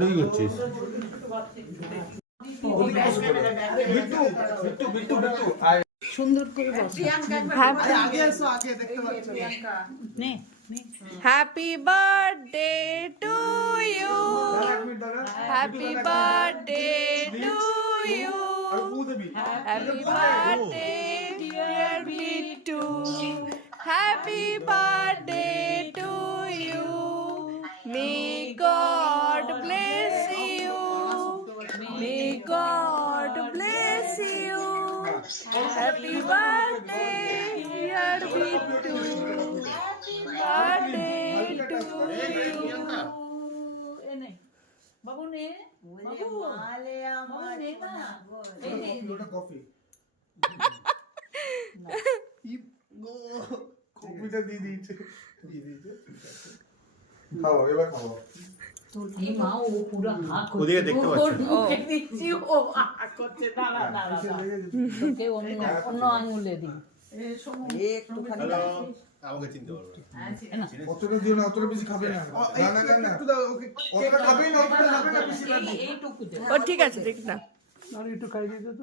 কি করছিস? সুন্দর করে happy birthday to you, happy birthday to you, happy birthday dear Bittu, happy birthday to you, may God bless you, may God bless you, happy birthday dear Bittu, birthday to you. বাবু নে, বাবু মালে আমার নে না, এই নে ওটা কফি। কফিটা দিয়ে দিয়েছে, খাও এবার খাও। এই মা ও পুরো হাঁ করছে, ওদিকে দেখতে পাচ্ছি না। ওকে দিচ্ছি, ও হাঁ করছে, দাঁড়া দাঁড়া তোকে অন্য আঙুলে দিই। একটুখানি আমাকে চিনতে পারবে অতটা দিও না, অতটা বেশি খাবে না। না না না একটু দাও, ওকে অতটা খাবে না, অতটা খাবে না বেশি না। এইটুকু দে। ও ঠিক আছে, দেখ না আর একটু খাই দিতে তো।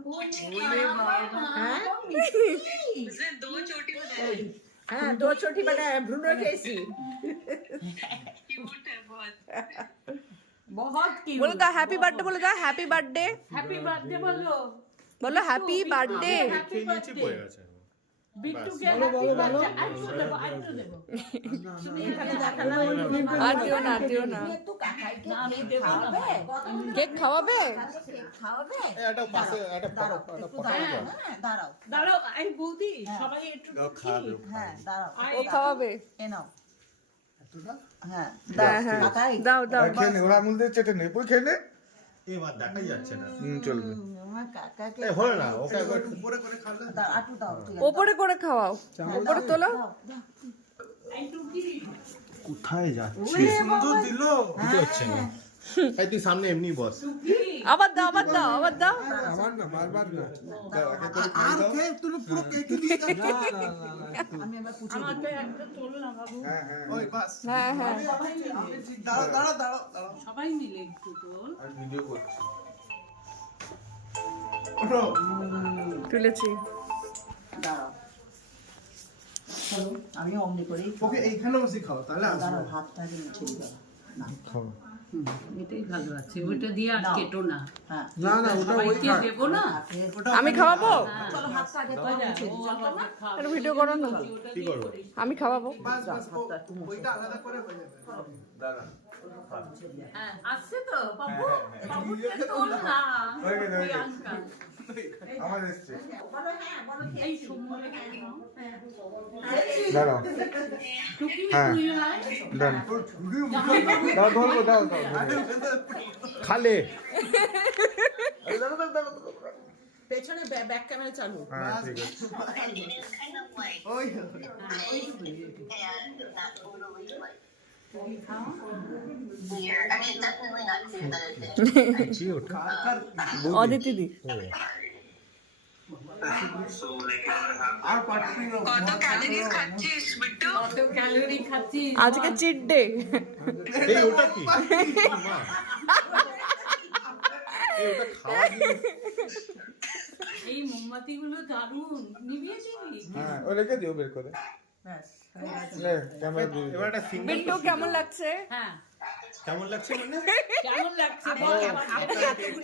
हाँ 2 छोटी बनाया, भ्रूण कैसी बहुत क्यूट। बोलो तो हैप्पी बर्थडे, बोलो तो हैप्पी बर्थडे, हैप्पी बर्थडे बोलो, बोलो हैप्पी बर्थडे। हैप्पी নিচে পড়ে গেছে। बिट्टू के हैप्पी बर्थडे। आइटू देबो, आइटू देबो। এখানে দেখালা আর দিও না, আর দিও না। না আমি দেব না। কেক খাওয়াবে? এটা পাশে এটা ফটো দাঁড়াও দাঁড়াও, এই বৌদি সবাই একটু খাবে। ও খাওয়াবে? হ্যাঁ হ্যাঁ হ্যাঁ, দাও দাও। খেয়ে নে, ওরা আঙুল দিয়ে চেটে নে, পুরো খেয়ে নে। এবার দেখাই যাচ্ছে না। চলবে। এই হলো না, ওকে একবার ওপরে করে খাওয়াও, ওপরে তোলো। কোথায় যাচ্ছে? সুন্দর দিলো। দিতে হচ্ছে না। এই তুই সামনে এমনি বস। আবার দাও, আবার দাও, আবার দাও। আমার না, বারবার না। দাও, আগে করে খাই দাও। তুমি পুরো কেক দিয়ে দাও। আমাকে একটা তোলো না বাবু। হ্যাঁ হ্যাঁ। ওই বাস। হ্যাঁ হ্যাঁ, দাঁড়াও দাঁড়াও দাঁড়াও দাঁড়াও। সবাই মিলে একটু তোল। আর ভিডিও করছি। ওঠো। তুলেছি। আমি অমনি করেই ওকে এইখানে বসে খাও, তাহলে আসবে। দাঁড়াও, হাতটা আগে মুছে দিই বাবা। খাও। এটাই ভালো আছে, ওইটা দিয়ে আর কেটো না। হ্যাঁ না না, ওটা ওই সবাইকে খা। দেবো না। আমি খাওয়াবো? চলো হাতটা আগে তোমার মুছে দিই, চলো না। আর ভিডিও করো না, কি করব? আমি খাওয়াবো। বাস বাস, ওইটা আলাদা করে হয়ে যাবে। দাঁড়া। হ্যাঁ, আসছে তো বাবু, বাবুকে তোল না। হয়ে গেছে, হয়ে গেছে। প্রিয়াঙ্কা, আমার এসছে। এই সময় নাও। দাঁড়াও। টুকি হ্যাঁ। তুই আয়। ডান। দাও, ধরবো, দাও দাও। খালে। পেছনে ব্যাক ক্যামেরা চালু। হ্যাঁ ঠিক আছে। ওই অদিতি দি আর পার্টি না। কত ক্যালোরি খাচ্ছিস? আজকে চিট ডে। এই ওটা কি? মা। এই ওটা খাওয়া জিনিস। এই মোমবাতিগুলো দারুণ, নিভিয়ে দিবি? হ্যাঁ, ও রেখে দিও বের করে। ব্যাস লে, ক্যামেরা দিয়ে এবার একটা সিঙ্গেল। বিট্টু কেমন লাগছে? হ্যাঁ, কেমন লাগছে মানে? কেমন লাগছে? আপনি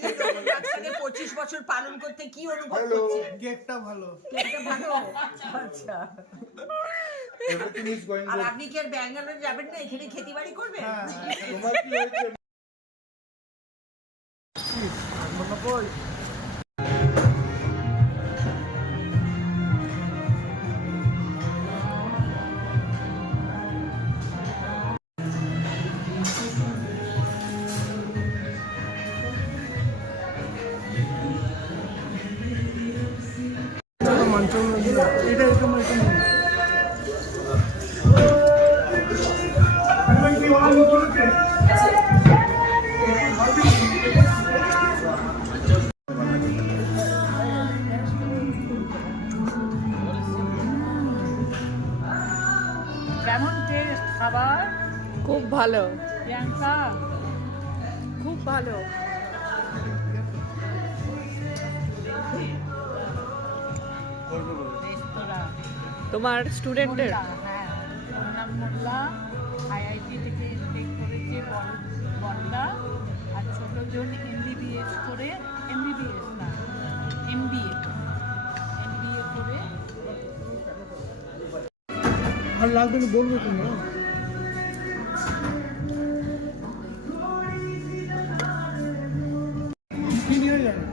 এতগুলো একসাথে 25 বছর পালন করতে কি অনুভব হ্যালো। করছেন? কেকটা ভালো। এটা ভালো। আচ্ছা। এভরিথিং ইজ গোইং আর গুড। আপনি কি আর ব্যাঙ্গালোর যাবেন না, এখানে খেতে বাড়ি করবেন? তোমার কি হয়েছে? কেমন টেস্ট খাবার? খুব ভালো। প্রিয়াঙ্কা খুব ভালো। রেস্তোরাঁ তোমার স্টুডেন্টের হ্যাঁ, ওর নাম মোল্লা, IIT থেকে এমটেক করেছে বড়দা, আর ছোটজন MBBS করে, MBBS না MBA করে। আর লাগবে না বলবে তুমি কি নিয়ে যাবে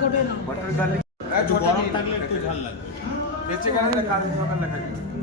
করে নাও। বাটার গার্লিক একটু গরম থাকলে একটু ঝাল লাগবে। বেঁচে গেলে কাল সকাল লেখা যাবে